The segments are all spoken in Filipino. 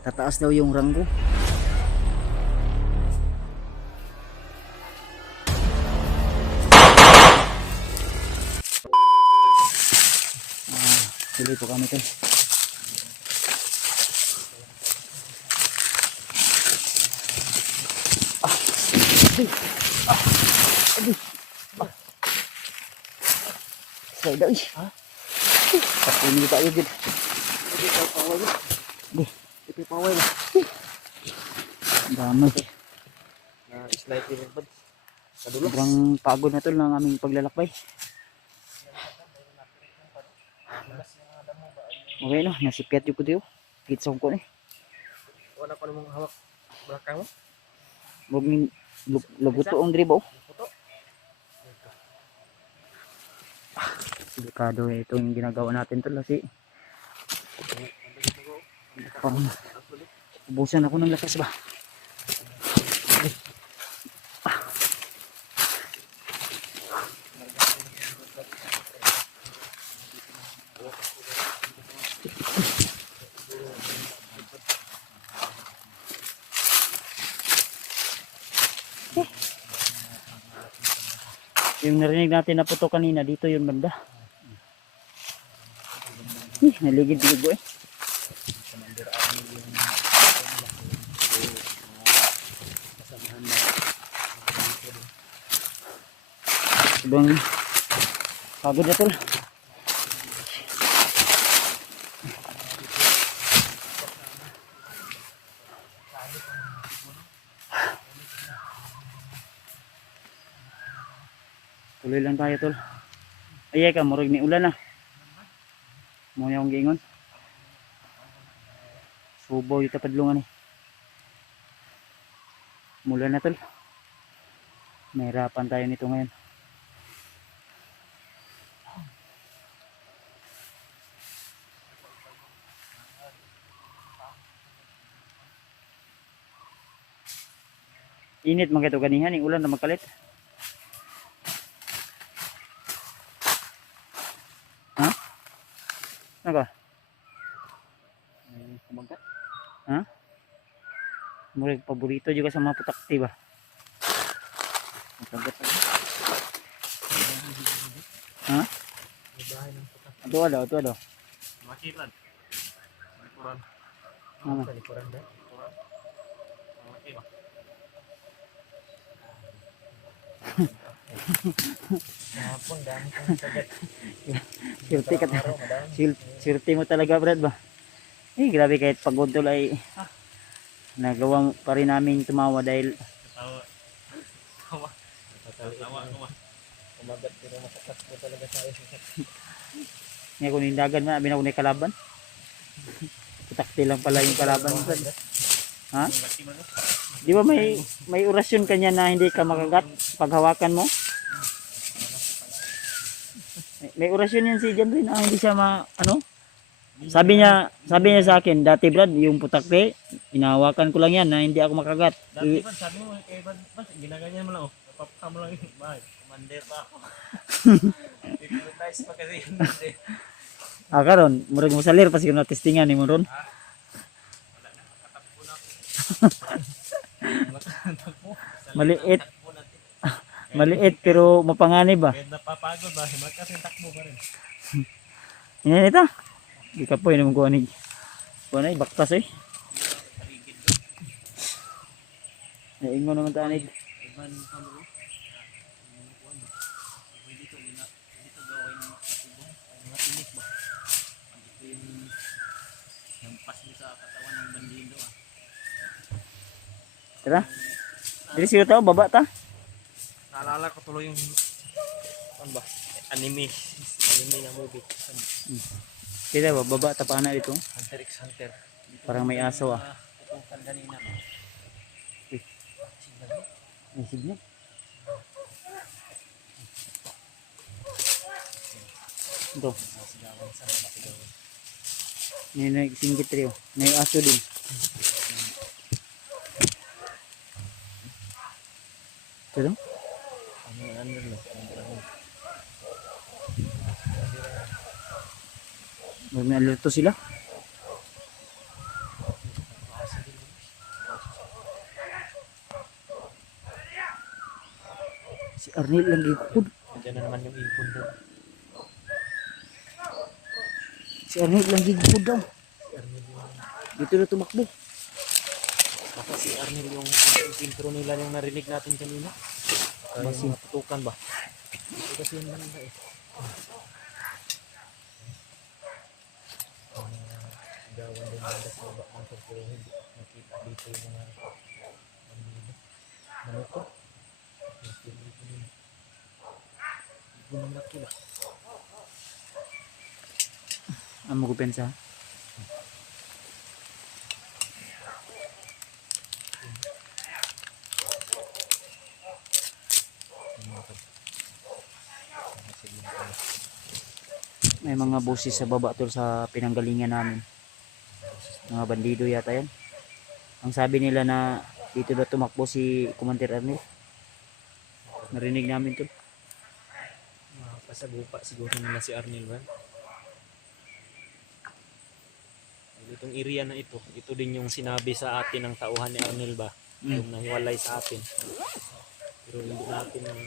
Tataas daw yung ranggo. Tuloy po kami tol. Saya dah ish. Ha? Tapi ni tak yugid. Di, itu pawai ba. Damay. Na slide din ba? Sobrang pagod na tol ng aming paglalakbay. Okay no, nasipiat yung ko diyo. Kitsong ko ni. Wala pa namang hawak belakang mo. Huwag ni luguto ang driba oh. Delikado ito yung ginagawa natin tol kasi parang ubusan ako ng lakas ba. Yung narinig natin na puto kanina dito yung banda. Naligid-ligid ko eh. Ibang pagod na tol. Tuloy lang tayo tol. Ay ka, murag ni ulan na. Mo yung giingon. Subo yung tapadlungan eh. Mula na tol. Mahirapan tayo nito ngayon. Init man kayo ganihan, yung ulan na magkalit. Ha? Ano ka? Kumagat. Ha? Murag paborito juga sa mga putakti ba? Kumagat. Ha? May bahay ng putak. Ito daw. Makilan. Likuran. Ano? Likuran ba? Likuran. Malaki ba? Hapon dami kong sagat. Silti ka silti mo talaga Brad ba? Grabe kahit pagod tol ay nagawa pa rin namin tumawa dahil Tawa ko ba? Kumagat pero masakas po talaga sa iyo. nga kung nindagan na abin ako na kalaban. Putakti lang pala yung kalaban mo Brad. Ha? Di ba may orasyon kanya na hindi ka makagat pag hawakan mo? May orasyon yan si John Ray na hindi siya sabi niya sa akin dati Brad yung putakte inahawakan ko lang yan na hindi ako makagat. Dati ba sabi mo kay Bad ginaganyan mo lang oh. Napapaka mo lang yung bahay. Commander pa ako. Hypnotize pa kasi yun. Karon murag mo salir pa siguro na testingan ni mo ron. Wala na, katakbo na ako. Maliit. Maliit pero mapanganib ba? Kahit napapagod ba, magkasing takbo pa rin. Yan ito. Di ka po yun naman kuha na baktas eh. Naingon naman tanig. Iban pa mo. Dito gawin ng matibong. Mga tinik ba? Ito yung pas mo sa katawan ng bandido ah. Tara. Dili siguro tao baba ta. Naalala ko tuloy yung ano ba? Anime na movie. Dili ba baba ta pa na dito. Hunter x Hunter. Parang may aso ah. Pupuntan kanina. May signal. Ito. May nagsinggit rin. May aso din. Ito Ano no? May alerto sila. Arnel lang gipod. Nandiyan na naman yung ipon doon. Si Arnel lang gipod daw. Si Arnel yung... Dito na tumakbo. Baka si Arnel yung intro nila yung narinig natin kanina. Kaya Basi. yung matutukan ba? Ito kasi yung nila eh. Gawan din banda sa baba ng pero hindi nakita dito yung mga ano to? Gunung laki ba? Amo ko pensa. May mga boses sa baba tol sa pinanggalingan namin. Mga bandido yata yan. Ang sabi nila na dito na tumakbo si Commander Arnel. Narinig namin tol. Pasagupa siguro nila si Arnel ba? Itong area na ito din yung sinabi sa atin ng tauhan ni Arnel ba? Yung nahiwalay sa atin. Pero hindi natin ang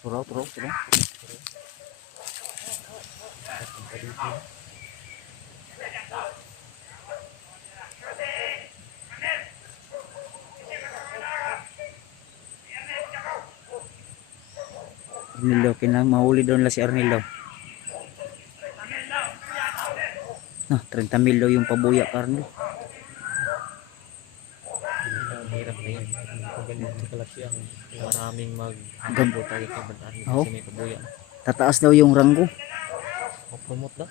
Turaw. Arnel daw, kailangan mahuli daw nila si Arnel daw. Nah, 30 mil daw yung pabuya ka Arnel. hirap na yan. Kung ganito kalaki ang maraming Gag- tayo kay Bandaan Oo. kasi may kabuya. Tataas daw yung ranggo. O-promote na.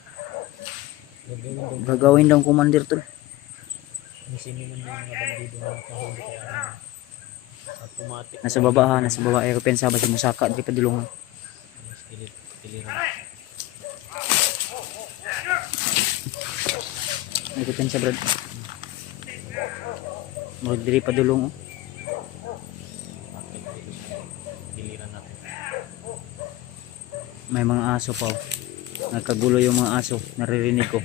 Gagawin daw. Gagawin daw commander tol. Sino man yung mga bandido na nakahuli kay Arnel. Automatic. Nasa baba ha, nasa baba. Ay, pensa ba si Musaka, di pa dulungan. Piliran. Ay, ko pensa brad. Murag diri pa dulong. Oh. Piliran natin. May mga aso pa. Oh. Nagkagulo yung mga aso, naririnig ko.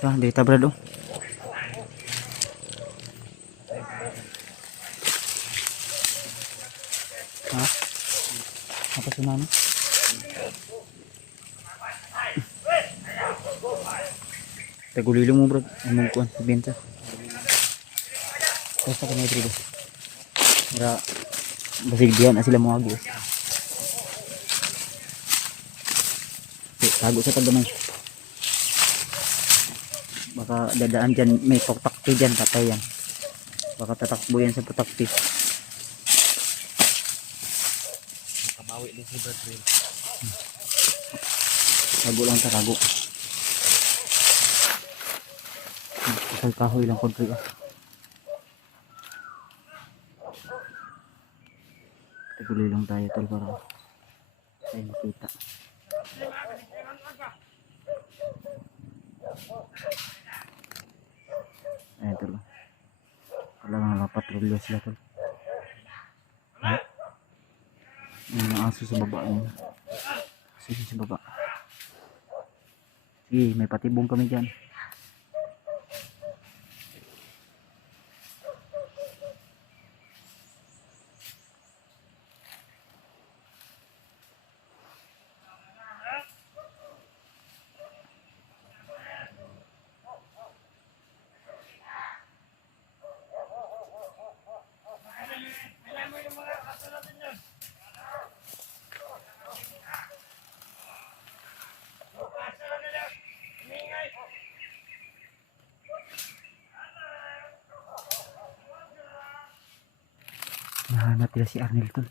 Ah, dito brad oh. Ha? Apa sunano? Tagulilo mo bro, among kuan benta. Basta ka na dito. Mira basig diyan na sila mo agi. Tago sa tagamay. Baka dadaan dyan, may putakti dyan, patay yan. Baka tatakbo yan sa putakti. Nakabawi din si Brad Will. Tago lang sa tago. Kasal kahoy lang konti ah. Taguloy lang tayo tol para tayo makita. Ayan tol. Wala nga patrolyo sila tol. Ha? May mga aso sa baba yun. Sige sa baba. Sige, may patibong kami dyan. Nahanap nila si Arnel tol.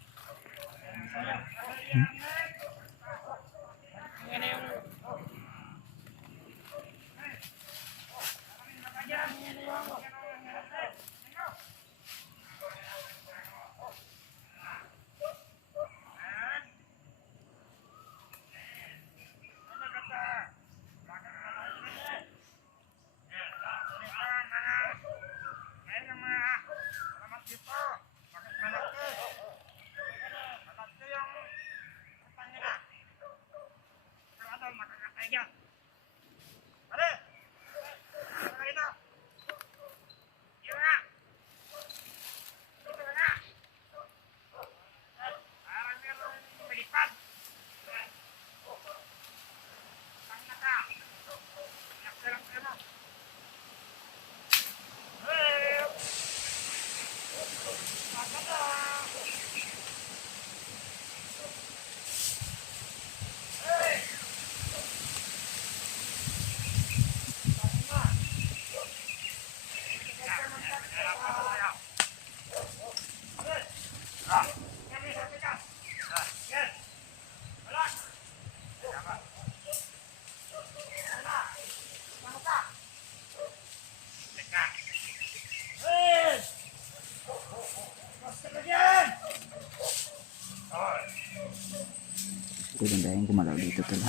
Ganda yung gumalaw dito tala.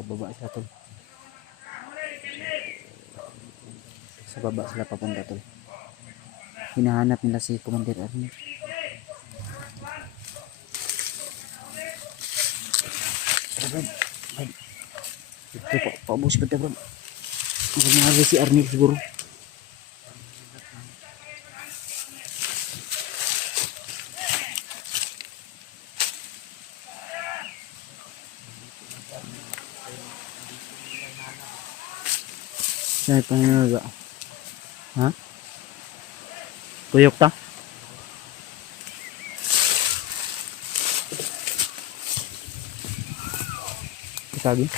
Pababa sila tol. Sa baba sila papunta tol. Hinahanap nila si Commander Arnie. Bro, ito paubos ba ito bro? Nangyari si Arnie siguro. Saan pa nalaga? Ha? Tuyok ta? Lagi?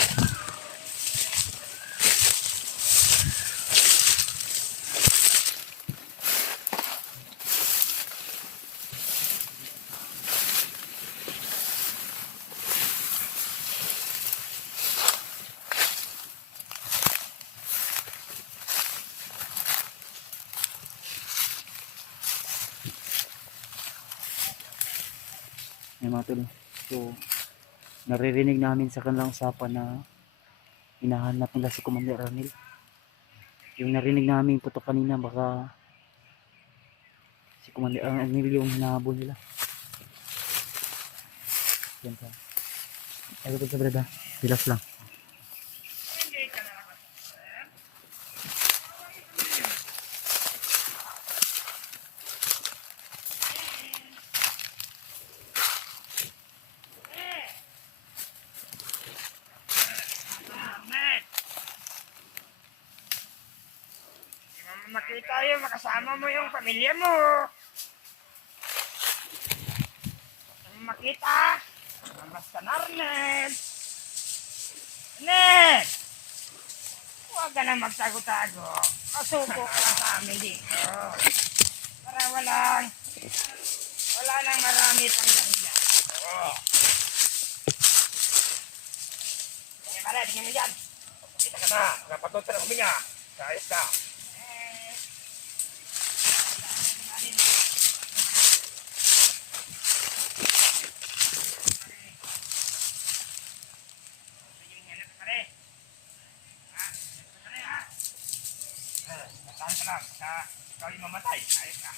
May mga tol. So, naririnig namin sa kanilang usapan na hinahanap nila si Commander Arnel. Yung narinig namin putok kanina, baka si Commander Arnel yung hinahabol nila. Yan pa. Ay, ito sa breda. Relax lang. Makita yung makasama mo yung pamilya mo. Makita. Basta Arnel. Arnel! Huwag ka na magtago-tago. Kasuko ka lang sa amin dito. Para wala nang marami pang dahilan. Oo. Tingnan mo dyan. Kita ka na. Napatutan ang huminga. Sayos ka. Tahan ka lang, ikaw yung mamatay, ayos ka.